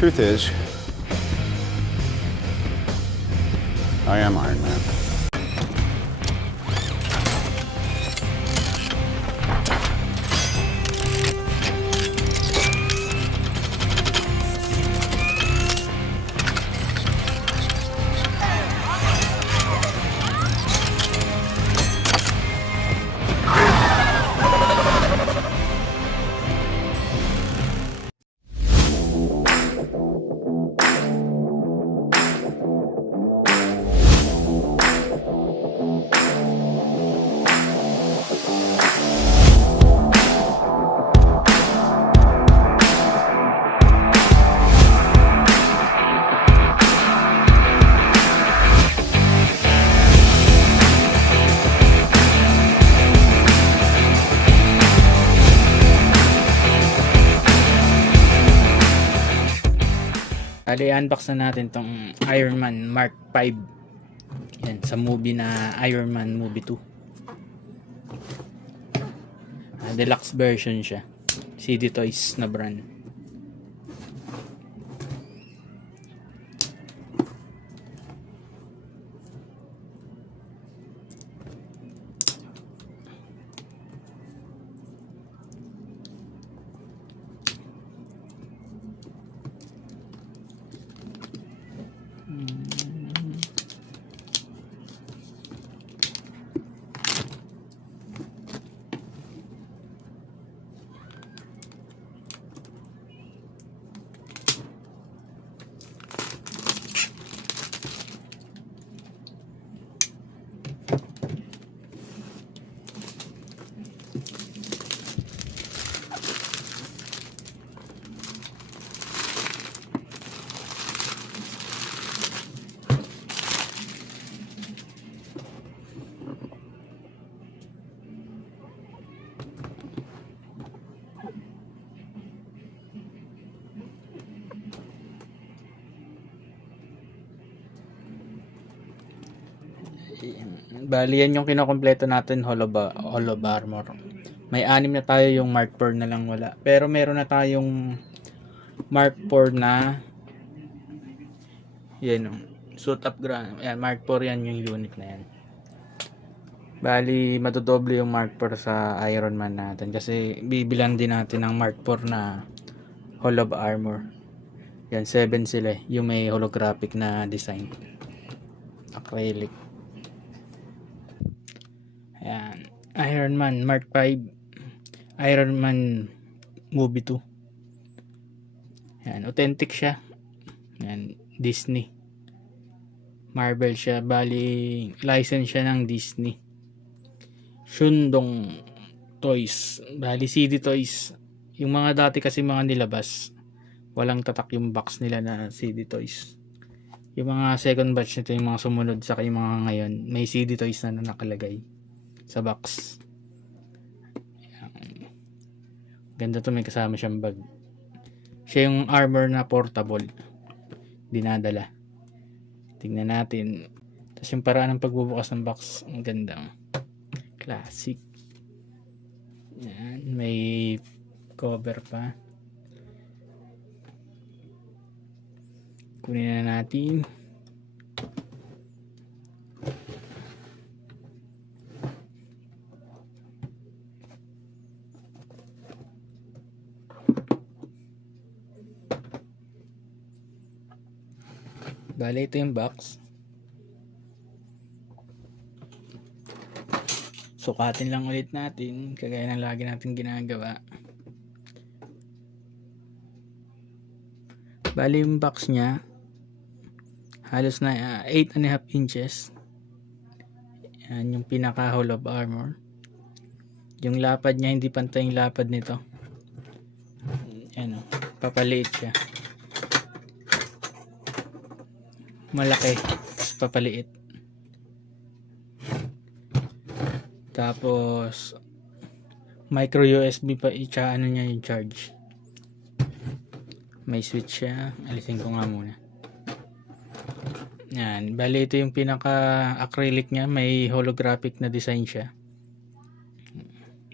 Truth is, I am Iron Man. Bali, unbox na natin tong Iron Man Mark 5. Yan, sa movie na Iron Man Movie 2. Deluxe version siya. CD Toys na brand. Bali, yan yung kinokompleto natin, Hollow Armor. May 6 na tayo, yung Mark 4 na lang wala. Pero meron na tayong Mark 4 na yan, suit upgrade. Yan, Mark 4 yan, yung unit na yan. Bali, madodoble yung Mark 4 sa Iron Man natin. Kasi bibilan din natin ng Mark 4 na Hollow Armor. Yan, 7 sila eh. Yung may holographic na design. Acrylic. Ayan. Iron Man Mark 5. Iron Man Movie 2. Ayan. Authentic siya. Ayan. Disney. Marvel siya. Bali, license siya ng Disney. Shundong Toys. Bali, CD Toys. Yung mga dati kasi mga nilabas, walang tatak yung box nila na CD Toys. Yung mga second batch nito, yung mga sumunod sa yung mga ngayon, may CD Toys na nakalagay sa box. Ganda to, may kasama siyang bag. Siya yung armor na portable, dinadala. Tingnan natin. Tapos yung paraan ng pagbubukas ng box, ang ganda, classic. Yan, may cover pa. Kunin na natin. Bale, ito yung box. Sukatin lang ulit natin, kagaya ng lagi natin ginagawa. Bale, yung box nya halos na 8.5 inches. Yan yung pinaka Hollow Armor. Yung lapad nya, hindi pantay yung lapad nito. Yan o, papaliit siya. Malaki, papaliit. Tapos micro USB pa, ano niya yung charge. May switch siya. Alisin ko nga muna. Yan, bali ito yung pinaka acrylic niya, may holographic na design siya.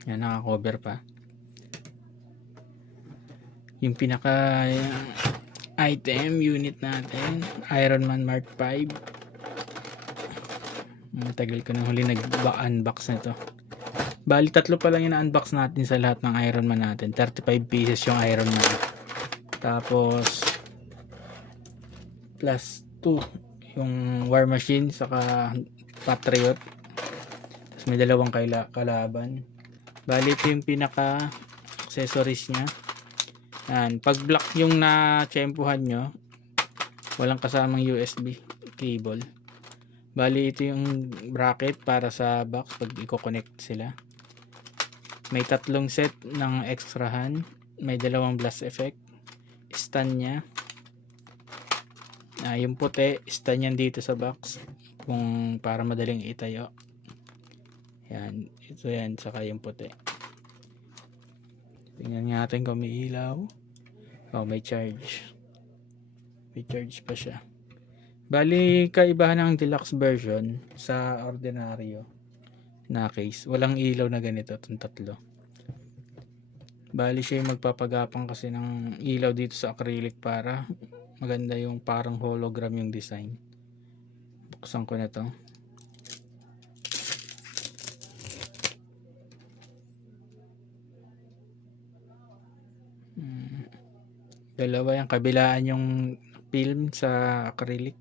Yan, naka-cover pa. Yung pinaka item unit natin, Iron Man Mark 5. Matagal ko nang huli nag-unbox nito. Bali tatlo pa lang yung na-unbox natin sa lahat ng Iron Man natin. 35 pieces yung Iron Man. Tapos plus 2 yung War Machine saka Patriot. Tapos may dalawang kalaban. Bali ito yung pinaka accessories nya. Yan. Pag black yung na-tsempuhan nyo, walang kasamang USB cable. Bali ito yung bracket para sa box pag i-connect sila. May tatlong set ng extrahan. May dalawang blast effect. Stand nya. Yung puti, stand yan dito sa box. Kung para madaling itayo. Yan. Ito yan. Saka yung puti. Tingnan natin kung may ilaw. Oh, may charge. May charge pa siya. Bali, kaibahan ng deluxe version sa ordinaryo na case. Walang ilaw na ganito. Itong tatlo. Bali siya yung magpapagapang kasi ng ilaw dito sa acrylic para maganda yung parang hologram yung design. Buksan ko na to. Dalawa yung kabilaan yung film sa acrylic.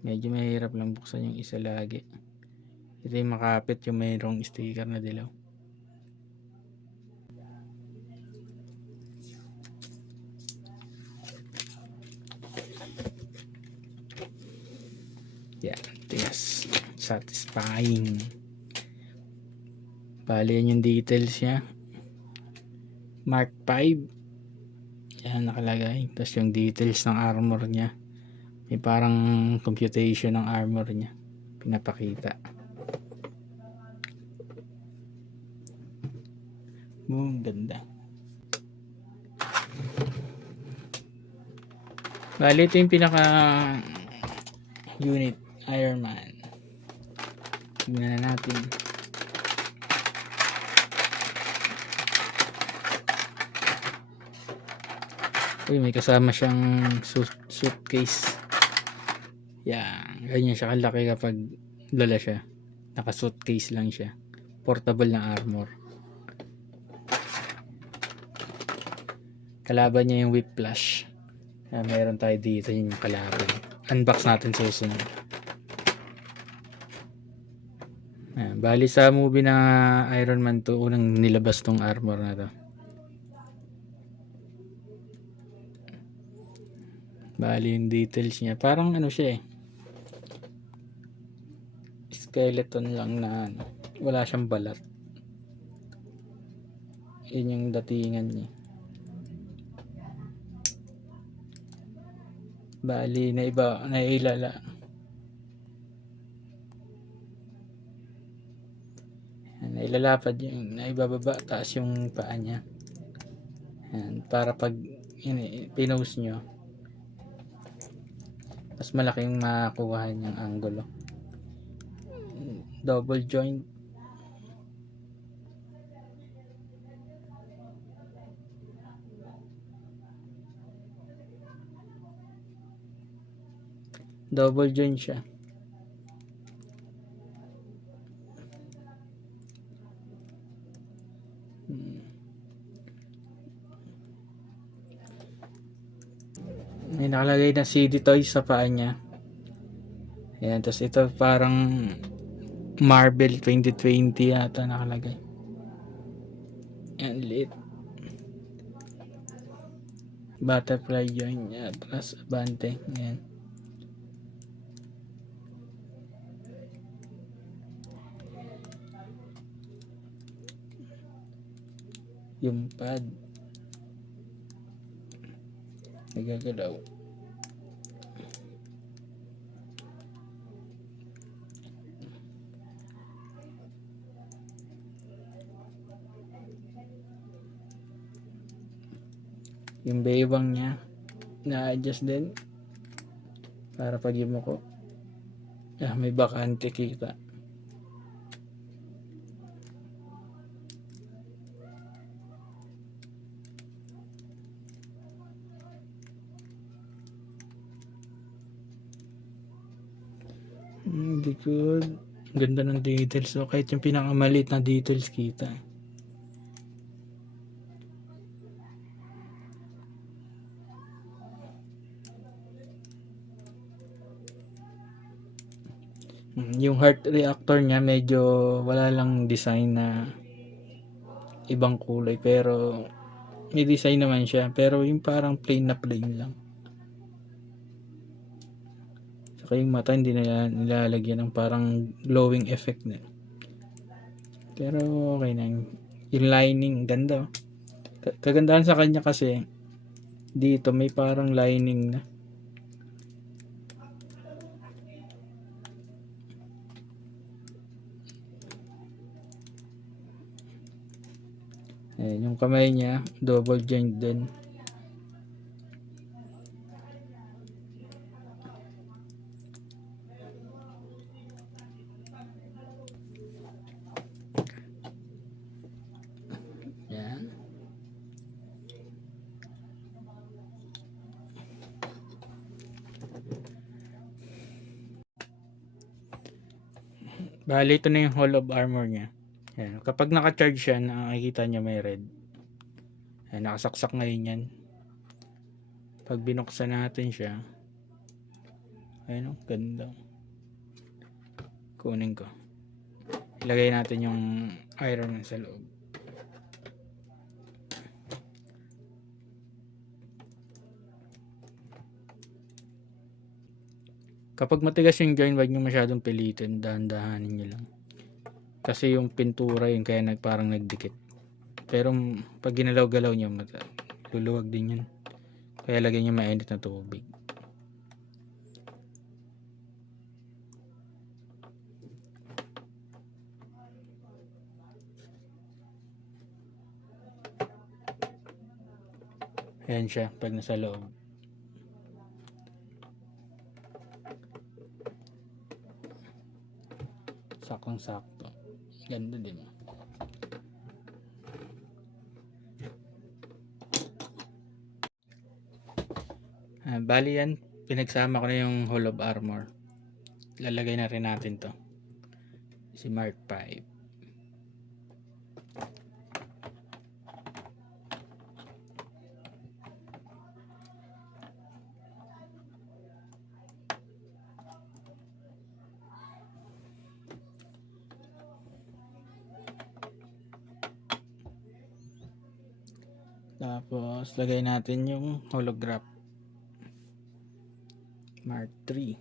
Medyo mahirap lang buksan yung isa lagi. Ito yung makapit yung mayroong sticker na dilaw. Yan. Yes. Satisfying. Bali yan yung details niya. Mark 5. Yan nakalagay. Tapos yung details ng armor niya. May parang computation ng armor niya. Pinapakita. Boom, ganda. Bali ito yung pinaka unit Iron Man. Tingnan na natin. Uy, may kasama siyang suitcase. Yan. Ganyan siya kalaki kapag dala siya. Naka-suitcase lang siya. Portable na armor. Kalaban niya yung Whiplash. Meron tayo dito yung kalaban. Unbox natin susunod. Bali sa movie na Iron Man 2, unang nilabas tong armor na to. Bali yung details niya. Parang ano siya eh. Skeleton lang na ano. Wala siyang balat. Yun yung datingan niya. Bali nailala. Nailalapad yung naibababa taas yung paa niya. Yan, para pag pinost nyo, mas malaking makuha niyang angulo. Double joint. Double joint siya. May nakalagay na CD toys sa paa niya. Ayan, tapos ito parang Marvel 2020 yata nakalagay. Ayan, lit. Butterfly joint niya plus abante. Ayan. Yung pad. Nagagalaw. Yung baywang niya na-adjust din para pag yumuko may bakante kita. Hindi ko. Ganda ng details. So, kahit yung pinakamaliit na details kita. Yung heart reactor niya medyo wala lang design na ibang kulay, pero may design naman siya, pero yung parang plain na plain lang. Saka yung mata hindi na nilalagyan ng parang glowing effect na. Pero okay na yung lining, ganda. Kagandahan sa kanya kasi dito may parang lining na. Ayan, yung kamay niya, double joint din. Yan. Bali, ito na yung Hall of Armor niya. Ayan. Kapag naka-charge siya, nakikita niya may red. Ayan, nakasaksak ngayon yan. Pag binuksan natin siya, ayun, ganda. Kunin ko. Ilagay natin yung Iron Man sa loob. Kapag matigas yung joint, wag nyo masyadong pilitin, dahan-dahanin nyo lang. Kasi yung pintura yun, kaya parang nagdikit. Pero pag ginalaw-galaw nyo, luluwag din yun. Kaya lagyan nyo mainit na tubig. Ayan siya pag nasa loob. Sakong-sakto. Ganda din. Bali yan, pinagsama ko na yung Hall of Armor. Lalagay na rin natin to. Si Mark 5. Tapos lagay natin yung holograph Mark 3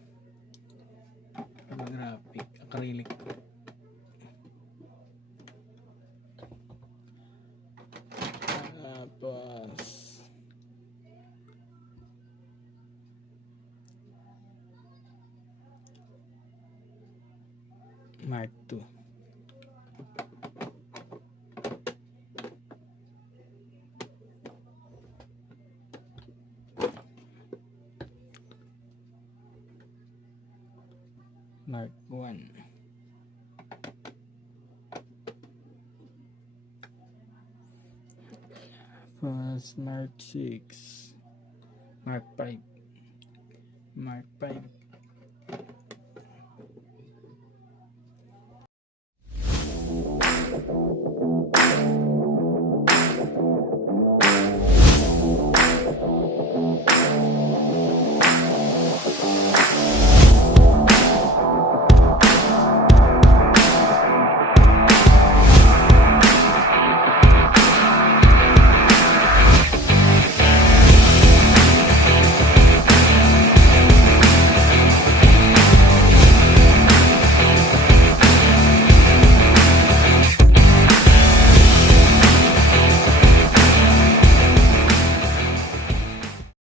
holographic acrylic. Tapos Mark 2. Mark 1. Plus Mark 6. Mark 5. Mark 5.